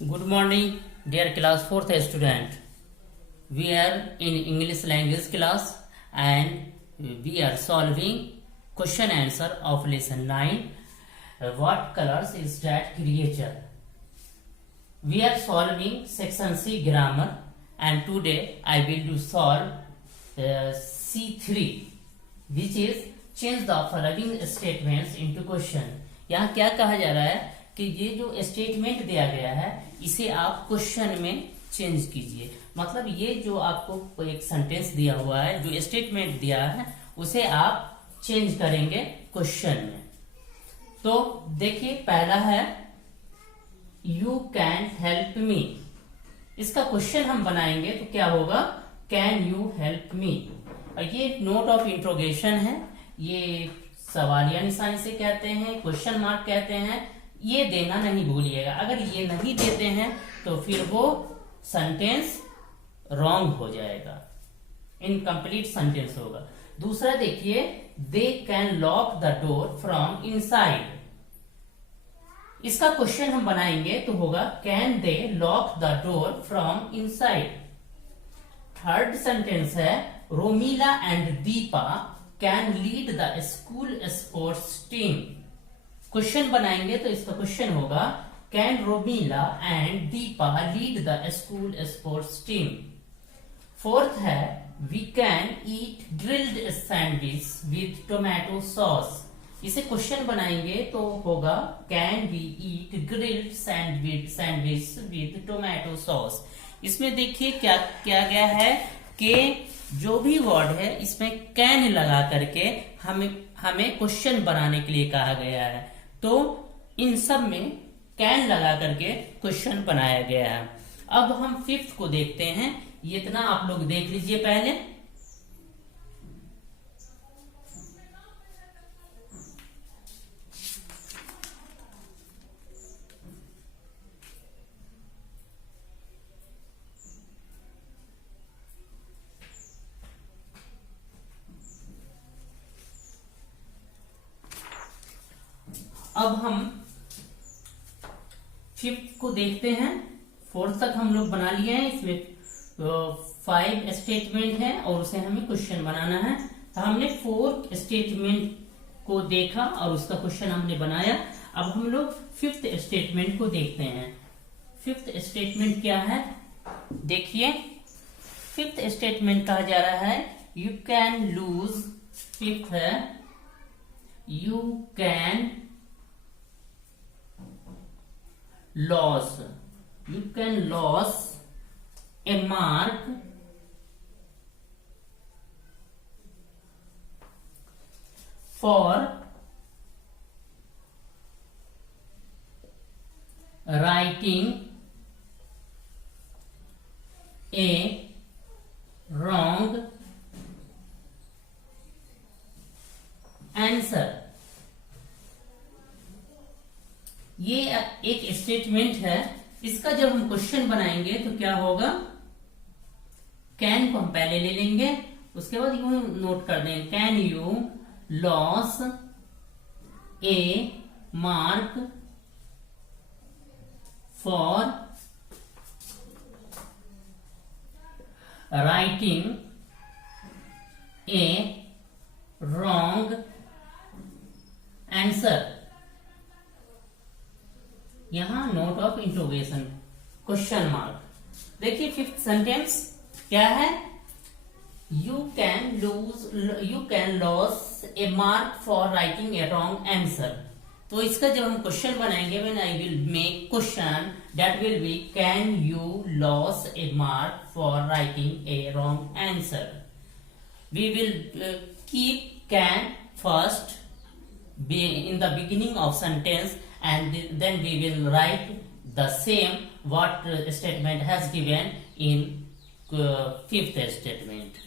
Good morning, dear class 4th student. We are in English language class and we are solving question answer of lesson 9. What colors is that creature? We are solving section C grammar and today I will do solve C3 which is change the following statements into question. यहाँ क्या कहा जा रहा है कि ये जो statement दिया गया है इसे आप क्वेश्चन में चेंज कीजिए। मतलब ये जो आपको एक सेंटेंस दिया हुआ है, जो स्टेटमेंट दिया है उसे आप चेंज करेंगे क्वेश्चन में। तो देखिए पहला है यू कैन हेल्प मी। इसका क्वेश्चन हम बनाएंगे तो क्या होगा, कैन यू हेल्प मी। और ये नोट ऑफ इंट्रोगेशन है, ये सवालिया निशानी से कहते हैं, क्वेश्चन मार्क कहते हैं। ये देना नहीं भूलिएगा, अगर ये नहीं देते हैं तो फिर वो सेंटेंस रॉन्ग हो जाएगा, इनकम्प्लीट सेंटेंस होगा। दूसरा देखिए they can lock the door from inside. इसका क्वेश्चन हम बनाएंगे तो होगा can they lock the door from inside. Third sentence है Romila and Deepa can lead the school sports team. Question बनाएंगे तो इसका क्वेश्चन होगा can Romila and Deepa lead the school sports team. Fourth है we can eat grilled sandwich with tomato sauce. इसे question बनाएंगे तो होगा can we eat grilled sandwich with tomato sauce. इसमें देखिए क्या क्या गया है कि जो भी वर्ड है इसमें कैन लगा करके हमें क्वेश्चन बनाने के लिए कहा गया है, तो इन सब में कैन लगा करके क्वेश्चन बनाया गया है। अब हम फिफ्थ को देखते हैं, ये इतना आप लोग देख लीजिए पहले। अब हम फिफ्थ को देखते हैं। फोर्थ तक हम लोग बना लिए हैं, इसमें 5 स्टेटमेंट है और उसे हमें क्वेश्चन बनाना है। तो हमने 4 स्टेटमेंट को देखा और उसका क्वेश्चन हमने बनाया। अब हम लोग फिफ्थ स्टेटमेंट को देखते हैं। फिफ्थ स्टेटमेंट क्या है, देखिए फिफ्थ स्टेटमेंट कहा जा रहा है यू कैन लूज। फिफ्थ है you can loss, you can lose a mark for writing a wrong answer। ये एक स्टेटमेंट है, इसका जब हम क्वेश्चन बनाएंगे तो क्या होगा, कैन को हम पहले ले लेंगे, उसके बाद यूं नोट कर देंगे can you loss a mark for writing a wrong answer. यहां note of interrogation question mark. देखिए फिफ्थ सेंटेंस क्या है, you can loss a mark for writing a wrong answer. तो इसका जब हम क्वेश्चन बनाएंगे when I will make question that will be can you loss a mark for writing a wrong answer. We will keep can first in the beginning of sentence and then we will write the same what statement has given in fifth statement.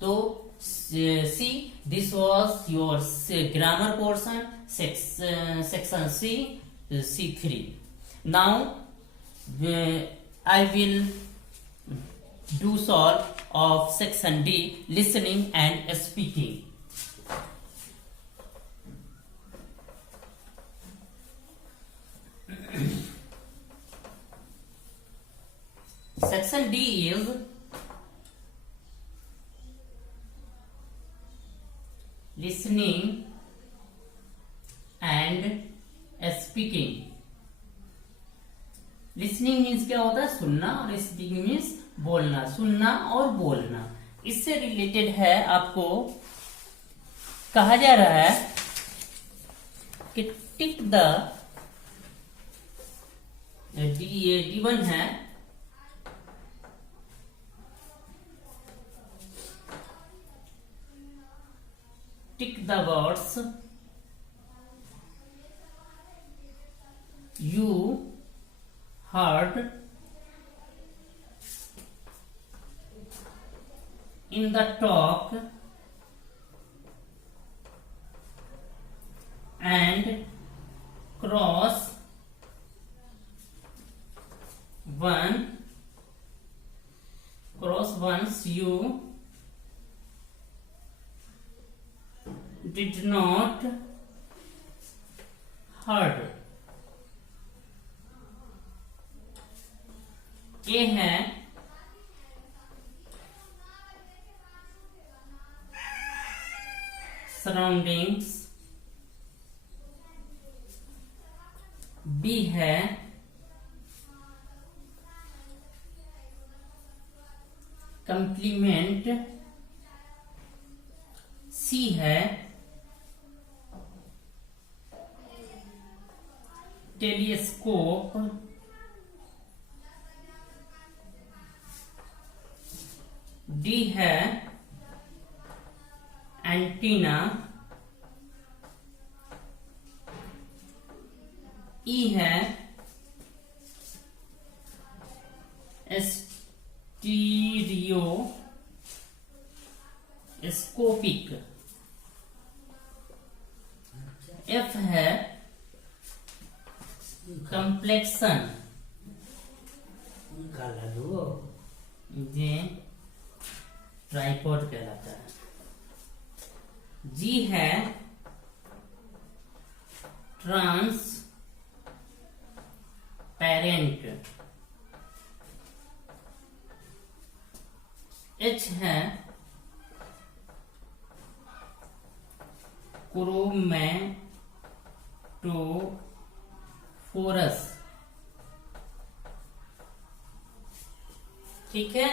So see, this was your grammar portion section C, C3. Now I will do solve of section D, listening and speaking. Option D is listening and speaking. Listening means क्या होता है? सुनना, और speaking means बोलना, सुनना और बोलना। इससे रिलेटेड है, आपको कहा जा रहा है कि टिक द D1 है, tick the words you heard in the talk and cross once you did not heard। ये है सराउंडिंग्स, बी है कंप्लीमेंट, सी है टेलीस्कोप, डी है एंटीना, ई है स्टीरियो स्कोपिक, एफ है कंप्लेक्शन, ये ट्राइपॉड कहलाता है, जी है ट्रांसपेरेंट, एच है क्रोमैटोफोरस। ठीक है,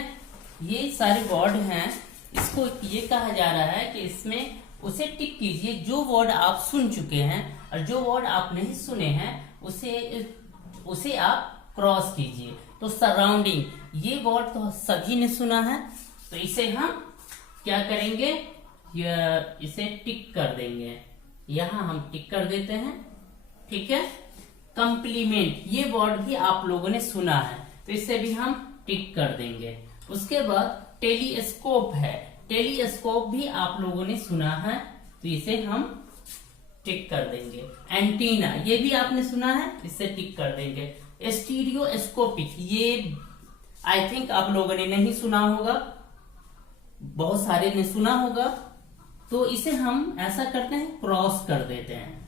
ये सारे वर्ड हैं। इसको ये कहा जा रहा है कि इसमें उसे टिक कीजिए जो वर्ड आप सुन चुके हैं, और जो वर्ड आप नहीं सुने हैं उसे आप क्रॉस कीजिए। तो सराउंडिंग, ये वर्ड तो सभी ने सुना है, तो इसे हम क्या करेंगे, इसे टिक कर देंगे। यहां हम टिक कर देते हैं। ठीक है, कंप्लीमेंट, ये वर्ड भी आप लोगों ने सुना है, तो इसे भी हम टिक कर देंगे। उसके बाद टेलीस्कोप है, टेलीस्कोप भी आप लोगों ने सुना है, तो इसे हम टिक कर देंगे। एंटीना, ये भी आपने सुना है, इसे टिक कर देंगे। स्टीरियोस्कोपिक, ये आई थिंक आप लोगों ने नहीं सुना होगा, बहुत सारे ने सुना होगा, तो इसे हम ऐसा करते हैं, क्रॉस कर देते हैं।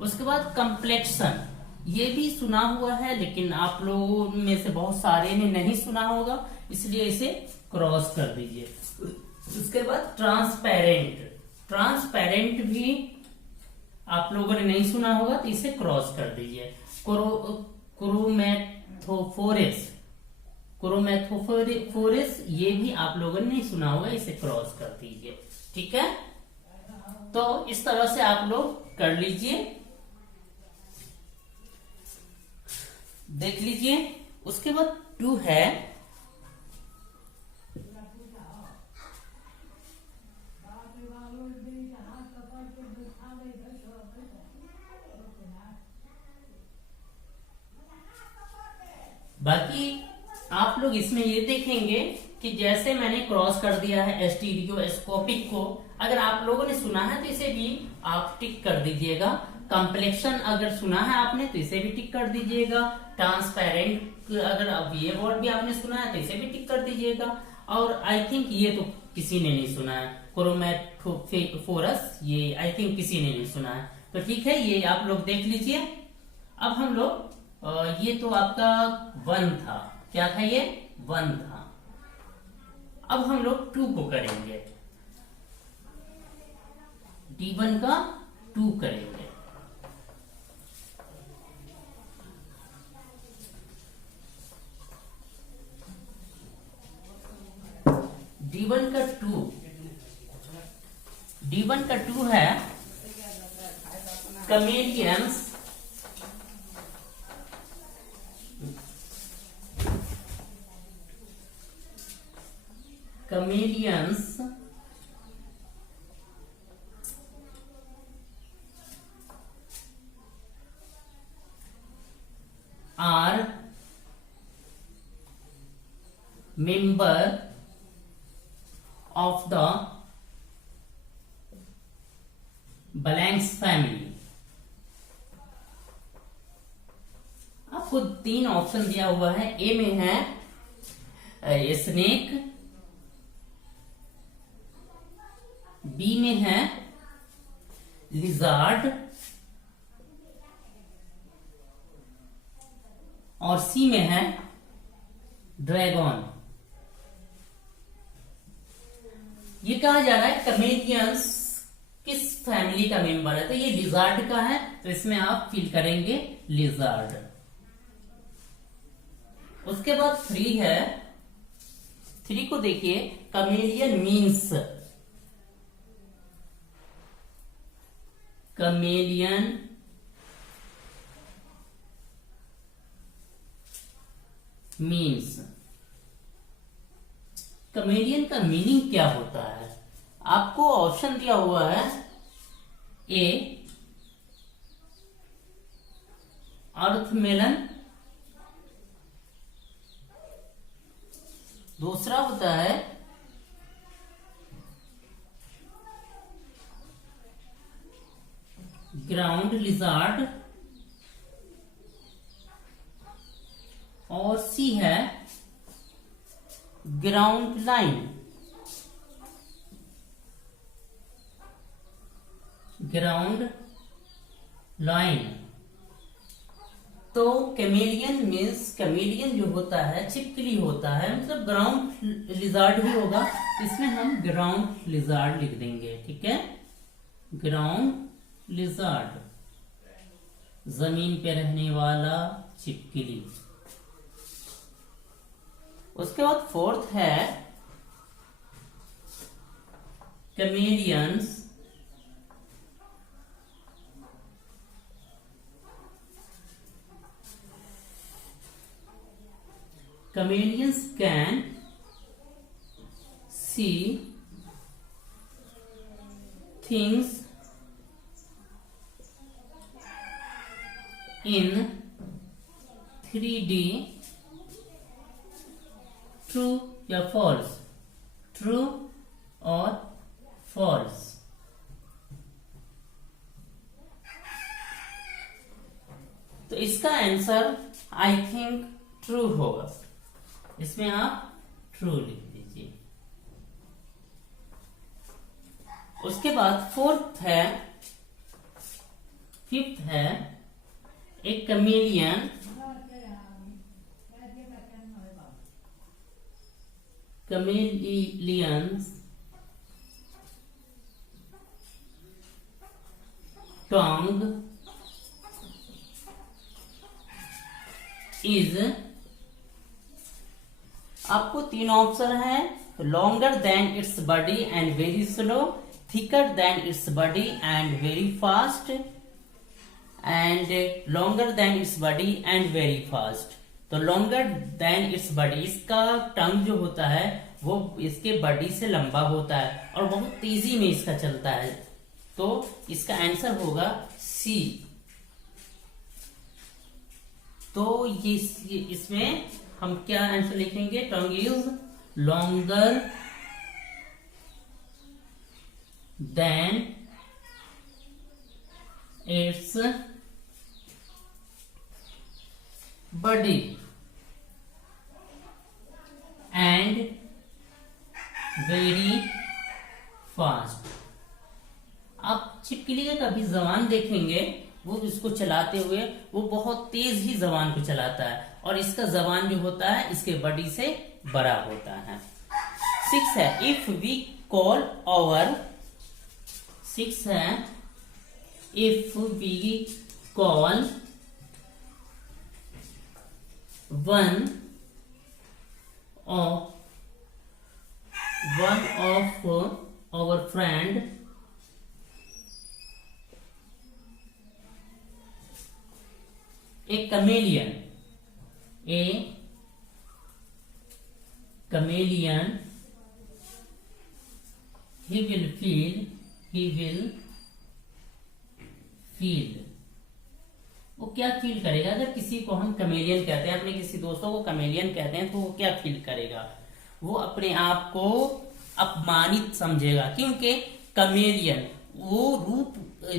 उसके बाद कंप्लेक्शन, ये भी सुना हुआ है, लेकिन आप लोगों में से बहुत सारे ने नहीं सुना होगा, इसलिए इसे क्रॉस कर दीजिए। उसके बाद ट्रांसपेरेंट, ट्रांसपेरेंट भी आप लोगों ने नहीं सुना होगा, तो इसे क्रॉस कर दीजिए। क्रोमैटोफोरस, क्रोमैटोफोरस, ये भी आप लोगों ने नहीं सुना होगा, इसे क्रॉस कर दीजिए। ठीक है, तो इस तरह से आप लोग कर लीजिए, देख लीजिए। उसके बाद 2 है बाकी आप लोग इसमें ये देखेंगे कि जैसे मैंने क्रॉस कर दिया है स्टीरियोस्कोपिक को, अगर आप लोगों ने सुना है तो इसे भी आप टिक कर दीजिएगा। कंप्लेक्शन अगर सुना है आपने तो इसे भी टिक कर दीजिएगा। ट्रांसपेरेंट अगर अब ये वर्ड भी आपने सुना है तो इसे भी टिक कर दीजिएगा। और आई थिंक ये तो किसी ने नहीं सुना है, क्रोमैटोफोरस, ये आई थिंक किसी ने नहीं सुना है। तो ठीक है, ये आप लोग देख लीजिए। अब हम लोग ये तो आपका 1 था, क्या था ये 1 था। अब हम लोग 2 को करेंगे, D1 का 2 करेंगे। D1 का 2, D1 का 2 है chameleons are member of the blanks family। आपको 3 ऑप्शन दिया हुआ है। ए में है स्नेक, बी में है लिजार्ड और सी में है ड्रैगन। ये कहा जा रहा है कमेलियंस किस फैमिली का मेंबर है, तो ये लिजार्ड का है, तो इसमें आप फिल करेंगे लिजार्ड। उसके बाद 3 है, 3 को देखिए, chameleon means, chameleon means, chameleon का मीनिंग क्या होता है? आपको ऑप्शन दिया हुआ है ए अर्थ मेलन, दूसरा होता है ग्राउंड लिजार्ड और सी है ग्राउंड लाइन, ग्राउंड लाइन। तो कैमेलियन मीन्स, कैमेलियन जो होता है छिपकली होता है, मतलब ग्राउंड लिजार्ड भी होगा, इसमें हम ग्राउंड लिजार्ड लिख देंगे, ठीक है, ग्राउंड लिजार्ड, जमीन पे रहने वाला छिपकली। उसके बाद 4th है कैमेलियंस chameleons can see things in 3D, true या फॉल्स, ट्रू और फॉल्स। तो इसका आंसर आई थिंक ट्रू होगा, इसमें आप ट्रू लिख दीजिए। उसके बाद 4th है, 5th है एक कैमेलियन chameleon's tongue is, आपको 3 ऑप्शन है, longer than its body and very slow, thicker than its body and very fast, and longer than its body and very fast. तो लॉन्गर देन इट्स बॉडी, इसका टंग जो होता है वो इसके body से लंबा होता है और बहुत तेजी में इसका चलता है, तो इसका आंसर होगा सी। तो ये इसमें हम क्या आंसर लिखेंगे, tongue is longer than its body and very fast. आप छिपकली का कभी जबान देखेंगे, वो इसको चलाते हुए वो बहुत तेज ही जबान को चलाता है और इसका जबान जो होता है इसके बॉडी से बड़ा होता है। 6 है इफ वी कॉल आवर, 6 है if we call one of our friend a chameleon, he will feel वो क्या फील करेगा। अगर किसी को हम कमेलियन कहते हैं, अपने किसी दोस्तों को कमेलियन कहते हैं, तो वो क्या फील करेगा, वो अपने आप को अपमानित समझेगा, क्योंकि कमेलियन वो रूप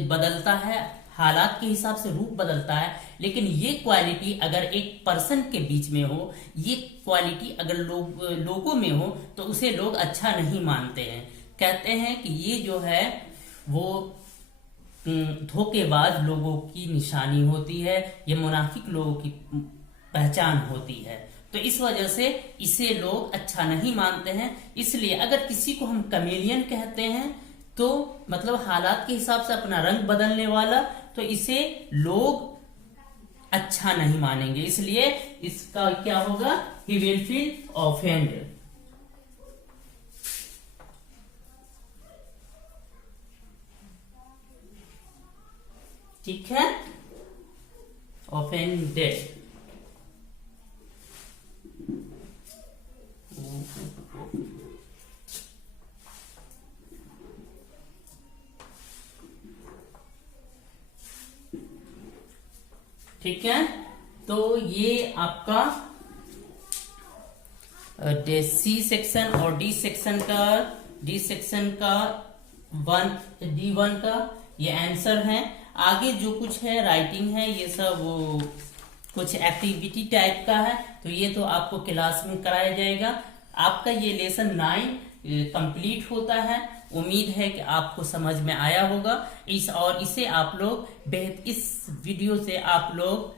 बदलता है, हालात के हिसाब से रूप बदलता है, लेकिन ये क्वालिटी अगर एक पर्सन के बीच में हो, ये क्वालिटी अगर लोगों में हो, तो उसे लोग अच्छा नहीं मानते हैं। कहते हैं कि ये जो है वो धोखेबाज लोगों की निशानी होती है, ये मुनाफिक लोगों की पहचान होती है। तो इस वजह से इसे लोग अच्छा नहीं मानते हैं। इसलिए अगर किसी को हम कमेलियन कहते हैं तो मतलब हालात के हिसाब से अपना रंग बदलने वाला, तो इसे लोग अच्छा नहीं मानेंगे। इसलिए इसका क्या होगा, ही विल फील ऑफेंड। ठीक है, ऑफेंडेड। ठीक है, तो ये आपका सी सेक्शन और डी सेक्शन का D1 का ये आंसर है। आगे जो कुछ है राइटिंग है, ये सब वो कुछ एक्टिविटी टाइप का है, तो ये तो आपको क्लास में कराया जाएगा। आपका ये लेसन 9 कंप्लीट होता है। उम्मीद है कि आपको समझ में आया होगा। इसे आप लोग इस वीडियो से आप लोग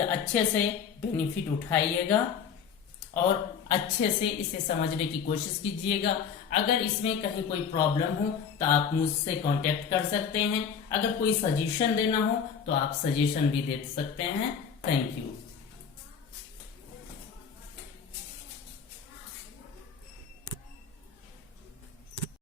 अच्छे से बेनिफिट उठाइएगा और अच्छे से इसे समझने की कोशिश कीजिएगा। अगर इसमें कहीं कोई प्रॉब्लम हो तो आप मुझसे कांटेक्ट कर सकते हैं। अगर कोई सजेशन देना हो तो आप सजेशन भी दे सकते हैं। Thank you.